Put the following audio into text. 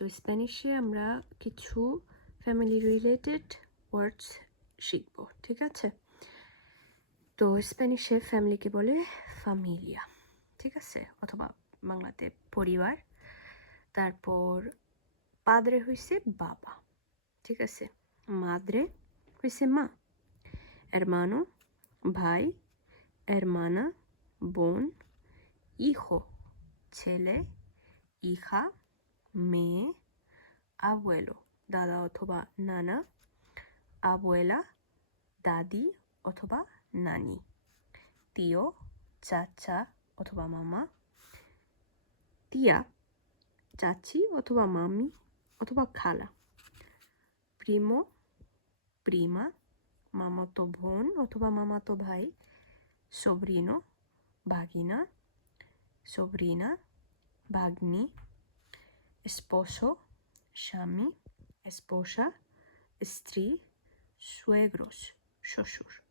তো স্প্যানিশে আমরা কিছু ফ্যামিলি রিলেটেড ওয়ার্ডস শিখব, ঠিক আছে? তো স্প্যানিশে ফ্যামিলিকে বলে ফামিলিয়া, ঠিক আছে, অথবা বাংলাতে পরিবার। তারপর পাদ্রে হইছে বাবা, ঠিক আছে। মাদ্রে হইছে মা। hermano ভাই, hermana বোন, hijo ছেলে, hija মেয়ে, abuelo দাদা অথবা নানা, abuela দাদি অথবা নানি, tío চাচা অথবা মামা, tía চাচি অথবা মামি অথবা খালা, primo prima মামাতো বোন অথবা মামাতো ভাই, sobrino ভাগিনা, sobrina ভাগ্নি, esposo স্বামী, esposa স্ত্রী, suegros শ্বশুর।